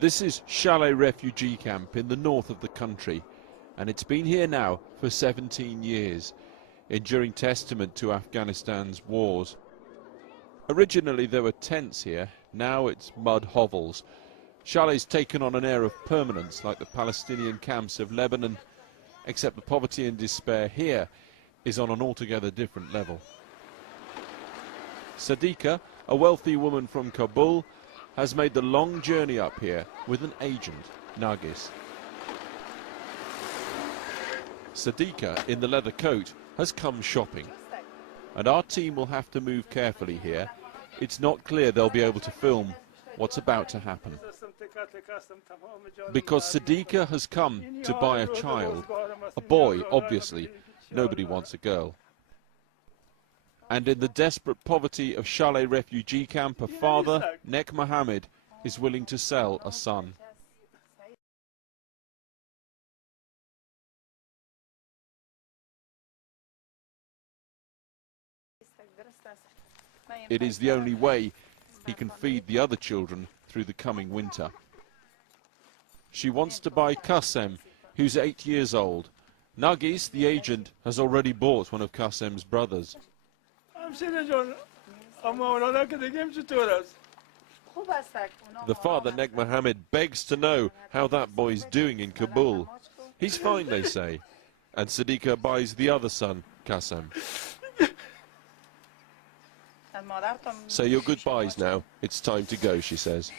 This is Chalet refugee camp in the north of the country, and it's been here now for 17 years, enduring testament to Afghanistan's wars. Originally there were tents here, now it's mud hovels. Chalet's taken on an air of permanence like the Palestinian camps of Lebanon, except the poverty and despair here is on an altogether different level. Sadiqa, a wealthy woman from Kabul, has made the long journey up here with an agent, Nargis. Sadiqa, in the leather coat, has come shopping. And our team will have to move carefully here. It's not clear they'll be able to film what's about to happen. Because Sadiqa has come to buy a child, a boy, obviously. Nobody wants a girl. And in the desperate poverty of Chalet refugee camp, a father, Nek Mohammed, is willing to sell a son. It is the only way he can feed the other children through the coming winter. She wants to buy Qasem, who's 8 years old. Nargis, the agent, has already bought one of Qasem's brothers. The father, Nek Mohammed, begs to know how that boy's doing in Kabul. He's fine, they say. And Sadiqa buys the other son, Qasem. Say your goodbyes now. It's time to go, she says.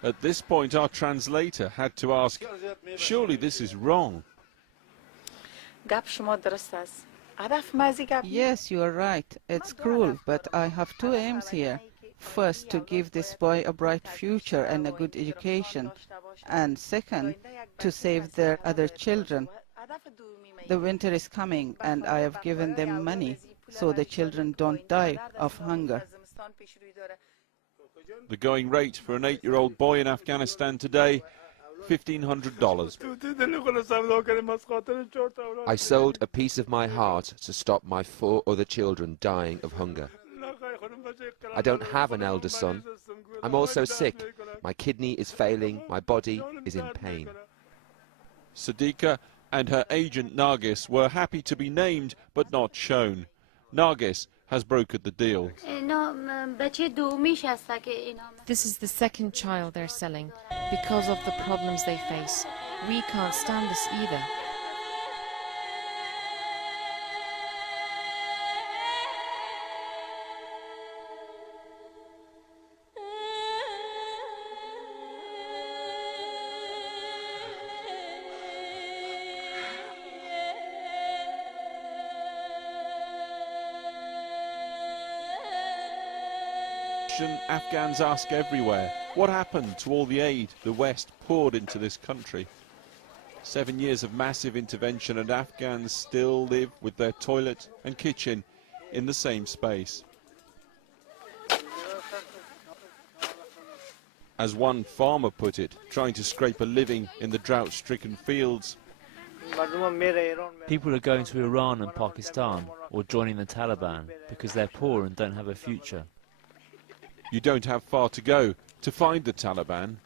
At this point, our translator had to ask, surely this is wrong. Yes, you are right. It's cruel, but I have two aims here. First, to give this boy a bright future and a good education. And second, to save their other children. The winter is coming, and I have given them money so the children don't die of hunger. The going rate for an 8-year-old boy in Afghanistan today, $1,500. I sold a piece of my heart to stop my 4 other children dying of hunger. I don't have an elder son. I'm also sick. My kidney is failing. My body is in pain. Sadiqa and her agent Nargis were happy to be named but not shown. Nargis has brokered the deal. This is the second child they're selling because of the problems they face. We can't stand this either. Afghans ask everywhere, what happened to all the aid the West poured into this country? 7 years of massive intervention and Afghans still live with their toilet and kitchen in the same space. As one farmer put it, trying to scrape a living in the drought-stricken fields. People are going to Iran and Pakistan or joining the Taliban because they're poor and don't have a future. You don't have far to go to find the Taliban.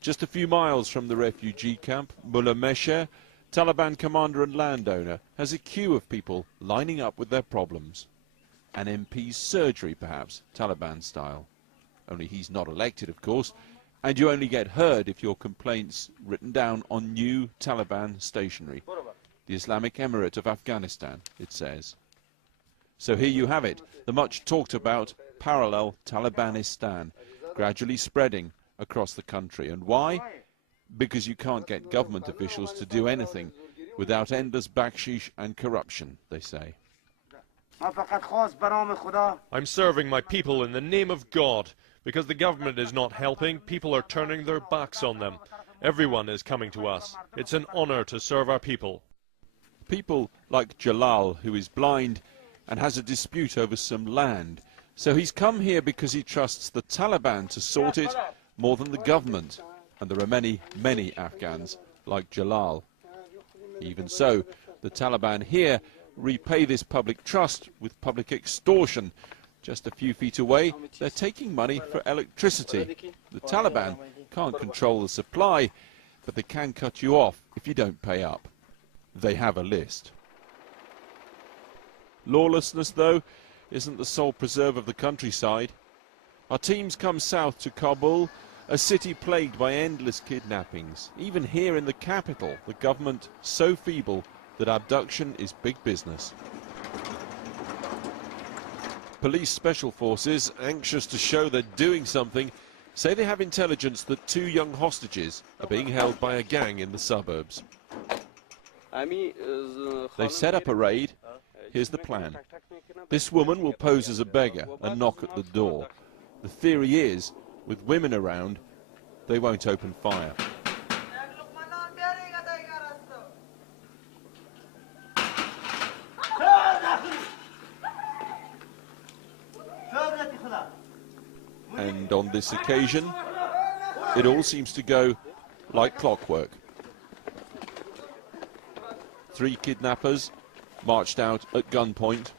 Just a few miles from the refugee camp, Mullah Mesher, Taliban commander and landowner, has a queue of people lining up with their problems. An MP's surgery, perhaps, Taliban style. Only he's not elected, of course, and you only get heard if your complaint's written down on new Taliban stationery. The Islamic Emirate of Afghanistan, it says. So here you have it, the much talked about parallel Talibanistan, gradually spreading across the country. And why? Because you can't get government officials to do anything without endless backsheesh and corruption, they say. I'm serving my people in the name of God. Because the government is not helping, people are turning their backs on them. Everyone is coming to us. It's an honor to serve our people. People like Jalal, who is blind and has a dispute over some land. So he's come here because he trusts the Taliban to sort it more than the government, and there are many, many Afghans like Jalal. Even so, the Taliban here repay this public trust with public extortion. Just a few feet away, they're taking money for electricity. The Taliban can't control the supply, but they can cut you off if you don't pay up. They have a list. Lawlessness, though, isn't the sole preserve of the countryside. Our teams come south to Kabul, a city plagued by endless kidnappings. Even here in the capital, the government so feeble that abduction is big business. Police special forces, anxious to show they're doing something, say they have intelligence that 2 young hostages are being held by a gang in the suburbs. They've set up a raid. Here's the plan. This woman will pose as a beggar and knock at the door. The theory is, with women around, they won't open fire. And on this occasion, it all seems to go like clockwork. 3 kidnappers marched out at gunpoint.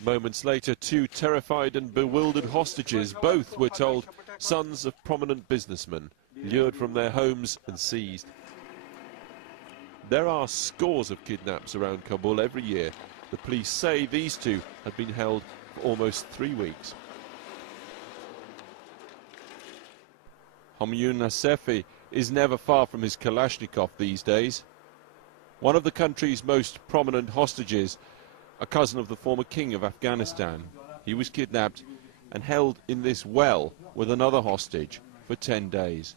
Moments later, 2 terrified and bewildered hostages, both, we're told, sons of prominent businessmen, lured from their homes and seized. There are scores of kidnaps around Kabul every year. The police say these 2 have been held for almost 3 weeks. Hamyun Nasefi is never far from his Kalashnikov these days. One of the country's most prominent hostages, a cousin of the former king of Afghanistan. He was kidnapped and held in this well with another hostage for 10 days.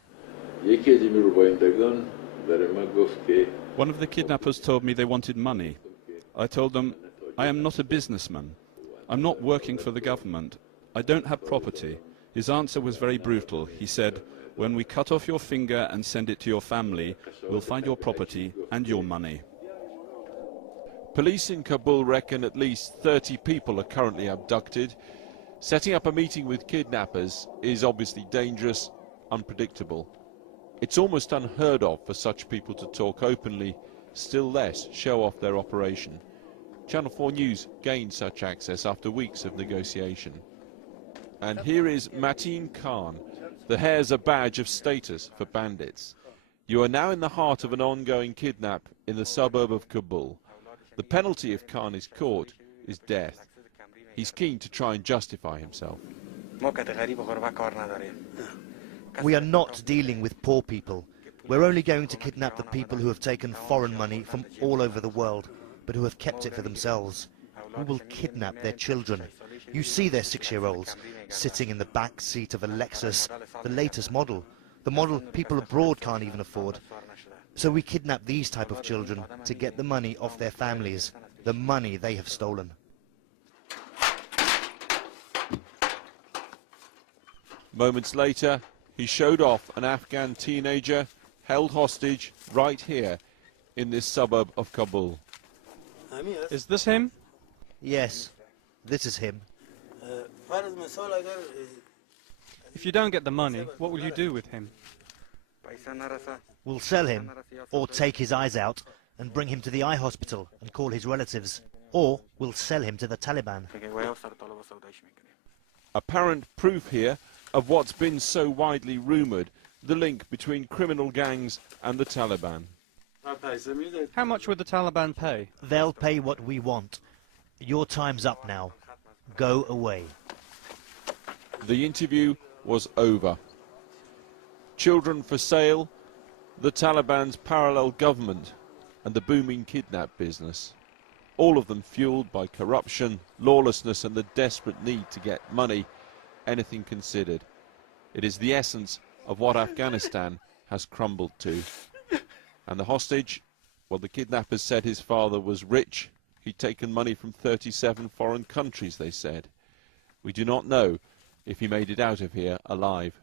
One of the kidnappers told me they wanted money. I told them, I am not a businessman. I'm not working for the government. I don't have property. His answer was very brutal. He said, when we cut off your finger and send it to your family, we'll find your property and your money. Police in Kabul reckon at least 30 people are currently abducted. Setting up a meeting with kidnappers is obviously dangerous, unpredictable. It's almost unheard of for such people to talk openly, still less show off their operation. Channel 4 News gained such access after weeks of negotiation. And here is Mateen Khan. The hair's a badge of status for bandits. You are now in the heart of an ongoing kidnap in the suburb of Kabul. The penalty if Khan is caught is death. He's keen to try and justify himself. We are not dealing with poor people. We're only going to kidnap the people who have taken foreign money from all over the world, but who have kept it for themselves. We will kidnap their children. You see their 6-year-olds sitting in the back seat of a Lexus, the latest model, the model people abroad can't even afford. So we kidnap these type of children to get the money off their families, the money they have stolen. Moments later, he showed off an Afghan teenager held hostage right here in this suburb of Kabul. Is this him? Yes, this is him. If you don't get the money, what will you do with him? We'll sell him, or take his eyes out and bring him to the eye hospital and call his relatives, or we'll sell him to the Taliban. Apparent proof here of what's been so widely rumoured, the link between criminal gangs and the Taliban. How much would the Taliban pay? They'll pay what we want. Your time's up now. Go away. The interview was over. Children for sale, the Taliban's parallel government, and the booming kidnap business. All of them fueled by corruption, lawlessness, and the desperate need to get money, anything considered. It is the essence of what Afghanistan has crumbled to. And the hostage, well, the kidnappers said his father was rich. He'd taken money from 37 foreign countries, they said. We do not know if he made it out of here alive.